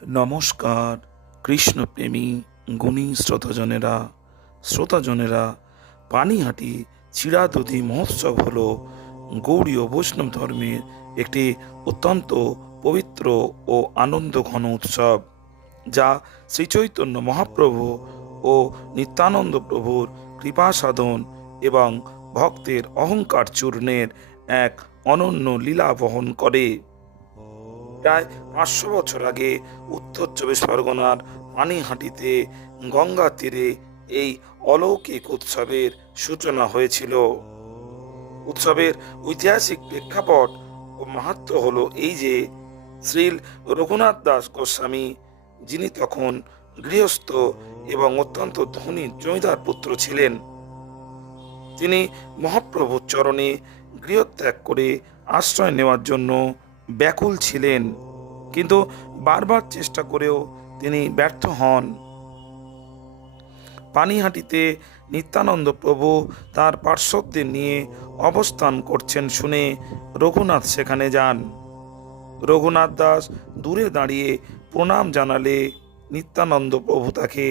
নমস্কার কৃষ্ণপ্রেমী গুণী শ্রোতাজনেরা পানিহাটি চিরাদধি মহোৎসব হল গৌড়ীয় বৈষ্ণব ধর্মের একটি অত্যন্ত পবিত্র ও আনন্দঘন উৎসব, যা শ্রীচৈতন্য মহাপ্রভু ও নিত্যানন্দ প্রভুর কৃপা সাধন এবং ভক্তের অহংকার চূর্ণের এক অনন্য লীলা বহন করে। প্রায় 500 বছর আগে উত্তর চব্বিশ পরগনার পানিহাটিতে গঙ্গা তীরে এই অলৌকিক উৎসবের সূচনা হয়েছিল। উৎসবের ঐতিহাসিক প্রেক্ষাপট ও মাহাত্ম্য হলো এই যে, শ্রীল রঘুনাথ দাস গোস্বামী, যিনি তখন গৃহস্থ এবং অত্যন্ত ধনী জমিদার পুত্র ছিলেন, তিনি মহাপ্রভুর চরণে গৃহত্যাগ করে আশ্রয় নেওয়ার জন্য ব্যাকুল ছিলেন, কিন্তু বারবার চেষ্টা করেও তিনি ব্যর্থ হন। পানিহাটিতে নিত্যানন্দ প্রভু তার পার্শ্বদের নিয়ে অবস্থান করছেন শুনে রঘুনাথ সেখানে যান। রঘুনাথ দাস দূরে দাঁড়িয়ে প্রণাম জানালে নিত্যানন্দ প্রভু তাকে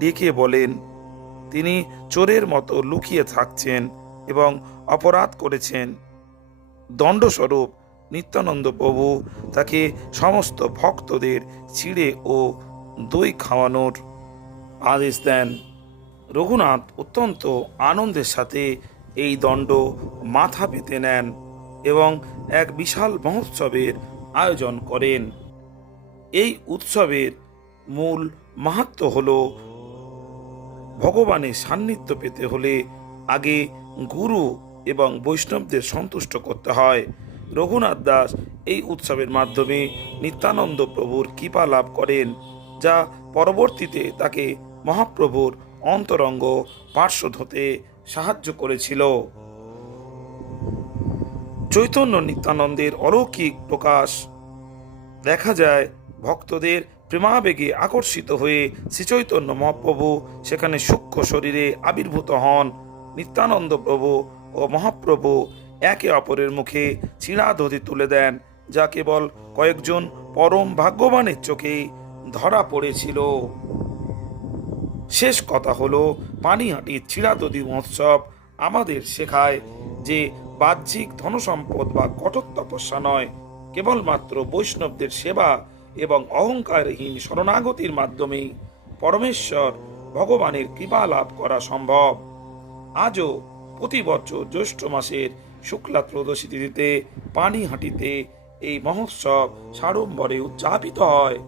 ডেকে বলেন তিনি চোরের মতো লুকিয়ে থাকছেন এবং অপরাধ করেছেন। দণ্ডস্বরূপ নিত্যানন্দ প্রভু তাকে সমস্ত ভক্তদের চিড়ে ও দই খাওয়ানোর আদেশ দেন। রঘুনাথ অত্যন্ত আনন্দের সাথে এই দণ্ড মাথা পেতে নেন এবং এক বিশাল মহোৎসবের আয়োজন করেন। এই উৎসবের মূল মাহাত্ম্য হল, ভগবানের সান্নিধ্য পেতে হলে আগে গুরু এবং বৈষ্ণবদের সন্তুষ্ট করতে হয়। রঘুনাথ দাস এই উৎসবের মাধ্যমে নিত্যানন্দ প্রভুর কৃপা লাভ করেন, যা পরবর্তীতে তাকে মহাপ্রভুর অন্তরঙ্গ পার্ষদ হতে সাহায্য করেছিল। চৈতন্য নিত্যানন্দের অলৌকিক প্রকাশ দেখা যায়। ভক্তদের প্রেমাবেগে আকর্ষিত হয়ে শ্রীচৈতন্য মহাপ্রভু সেখানে সূক্ষ্ম শরীরে আবির্ভূত হন। নিত্যানন্দ প্রভু ও মহাপ্রভু একে অপরের মুখে চিরাদধি তুলে দেন, যা কেবল কয়েকজন পরম ভাগ্যবানের চোখেই ধরা পড়েছিল। শেষ কথা হলো, পানিহাটির চিরাদধি মহোৎসব আমাদের শেখায় যে বাহ্যিক ধনসম্পদ বা কঠোর তপস্যা নয়, কেবলমাত্র বৈষ্ণবদের সেবা এবং অহংকারহীন শরণাগতির মাধ্যমেই পরমেশ্বর ভগবানের কৃপা লাভ করা সম্ভব। আজও প্রতি বছর জ্যৈষ্ঠ মাসের শুক্লা ত্রয়োদশী তিথিতে পানিহাটিতে এই মহোৎসব সাড়ম্বরে উদযাপিত হয়।